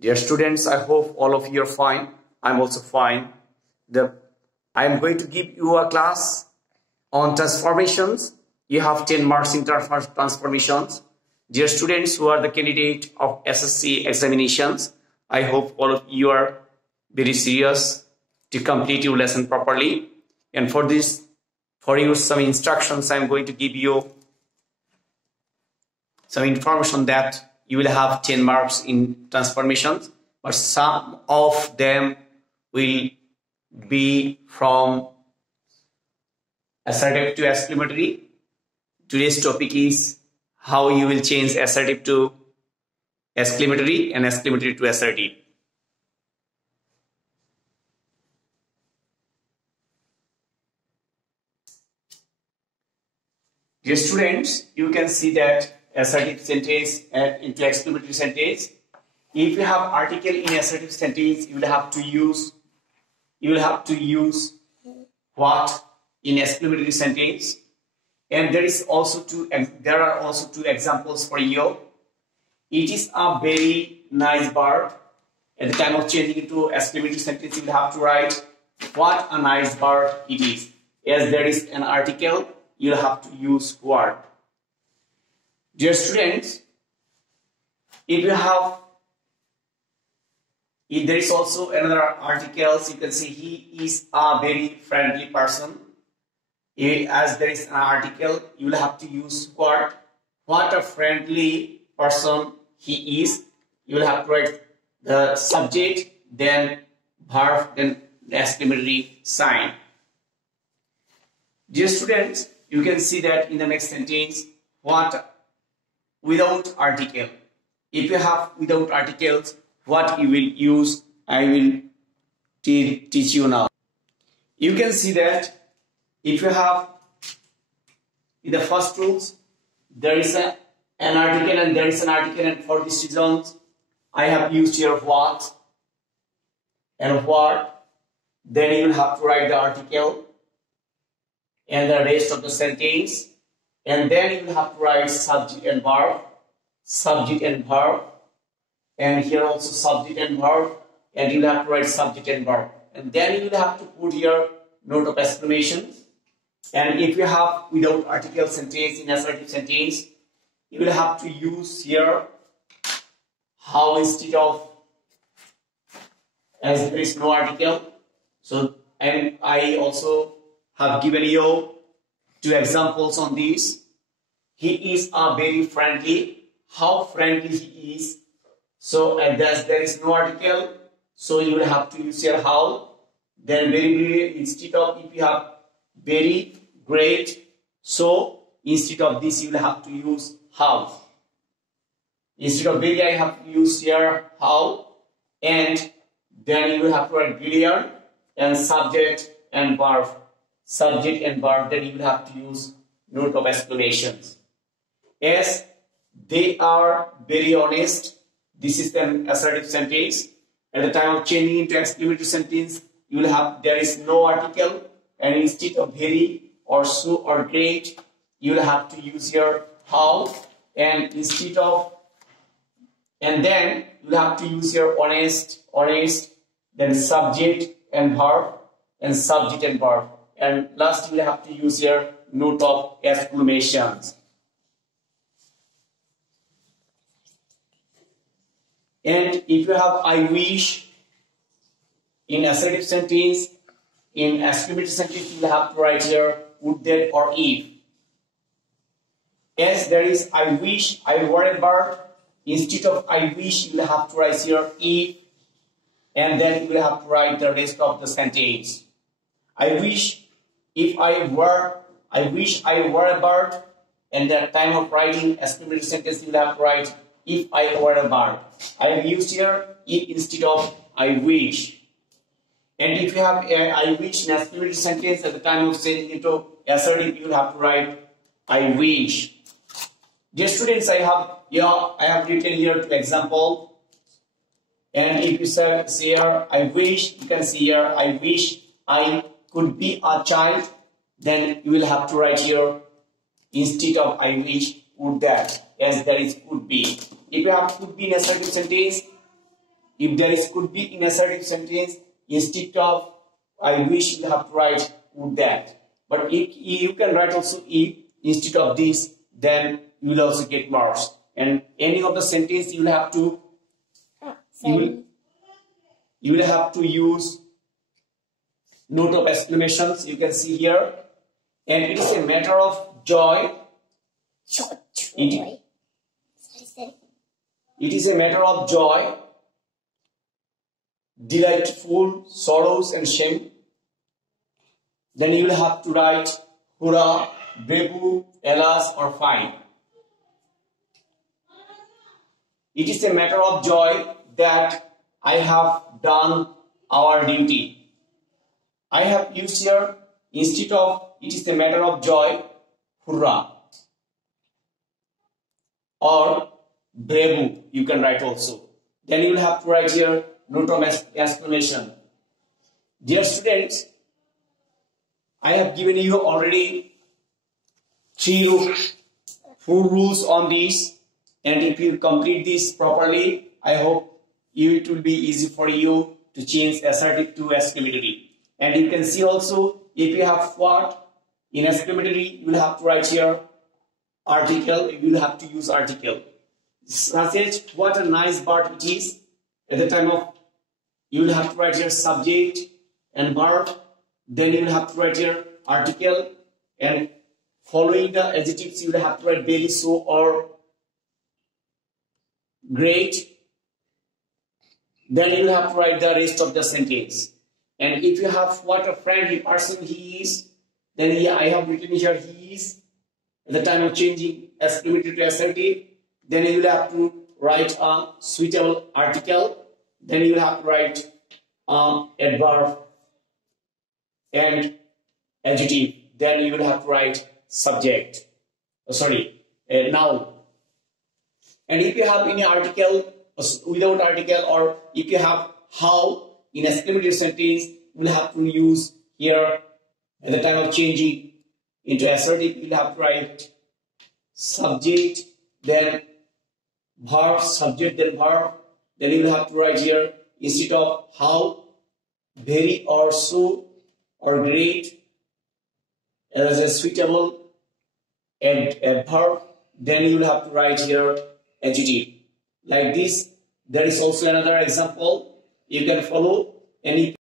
Dear students, I hope all of you are fine. I'm also fine. I am going to give you a class on transformations. You have 10 marks in transformations. Dear students who are the candidate of SSC examinations, I hope all of you are very serious to complete your lesson properly. And for you some instructions, I'm going to give you some information that you will have 10 marks in transformations, but some of them will be from assertive to exclamatory. Today's topic is how you will change assertive to exclamatory and exclamatory to assertive. Dear students, you can see that assertive sentence into exclamatory sentence. If you have article in assertive sentence, you will have to use what in exclamatory sentence. And there are also two examples for you. It is a very nice bird. At the time of changing into exclamatory sentence, you will have to write what a nice bird it is. As there is an article, you will have to use what. Dear students, if there is also another article, you can see he is a very friendly person. As there is an article, you will have to use what a friendly person he is. You will have to write the subject, then verb, then the exclamatory sign. Dear students, you can see that in the next sentence, what without article. If you have without articles, what you will use, I will teach you now. You can see that if you have in the first rules, there is an article and there is an article, and for this reason, I have used here what and what. Then you will have to write the article and the rest of the sentence, and then you will have to write subject and verb, and here also subject and verb, and you will have to write subject and verb, and then you will have to put here note of exclamation. And if you have without article sentence in assertive sentence, you will have to use here how instead of, as there is no article. So and I also have given you two examples on this. He is a very friendly. How friendly he is. So as there is no article, so you will have to use here how. Then very instead of, if you have very great, so instead of this you will have to use how. Instead of very, I have to use here how, and then you will have to write brilliant and subject and verb. Then you will have to use note of exclamations. As they are very honest, this is an assertive sentence. At the time of changing into exclamatory sentence, you will have, there is no article, and instead of very or so or great, you will have to use here how, and instead of, and then you will have to use here honest, then subject and verb, and subject and verb, and last you will have to use here note of exclamations. And if you have I wish in assertive sentence, in exclamatory sentence you will have to write here would, that, or if. As there is I wish, I were a bird, instead of I wish you will have to write here if, and then you will have to write the rest of the sentence. I wish I wish I were a bird, and at the time of writing exclamatory sentence you will have to write if I were a bird. I have used here if instead of I wish. And if you have I wish in exclamatory sentence, at the time of changing into assertive, you will have to write I wish. Dear students, I have written here to example. And if you say here I wish, you can see here I wish I could be a child, then you will have to write here instead of I wish would that, as there is could be. If you have could be in assertive sentence, if there is could be in assertive sentence, instead of I wish, you have to write would that. But if you can write also if instead of this, then you will also get marks. And any of the sentence you will have to you will have to use note of exclamations. You can see here, and it is a matter of joy. It is a matter of joy, delightful, sorrows and shame. Then you will have to write hurrah, brevu, alas or fine. It is a matter of joy that I have done our duty. I have used here instead of it is a matter of joy, hurrah. Or brevu, you can write also. Then you will have to write here note of exclamation. Dear students, I have given you already 4 rules on this, and if you complete this properly, I hope it will be easy for you to change assertive to exclamatory. And you can see also, if you have what in exclamatory, you will have to write here article. You will have to use article, such as what a nice bird it is. At the time of, you will have to write here subject and verb. Then you will have to write here article, and following the adjectives you will have to write very so or great. Then you will have to write the rest of the sentence. And if you have what a friendly person he is, then I have written here he is. At the time of changing exclamatory to assertive, then you will have to write a suitable article. Then you will have to write adverb and adjective. Then you will have to write subject. Noun. And if you have any article without article, or if you have how in exclamatory sentence, you will have to use here at the time of changing into assertive. You will have to write subject, then verb, subject, then verb. Then you will have to write here instead of how, very or so or great as a suitable and adverb. Then you will have to write here adjective. Like this, there is also another example you can follow. And if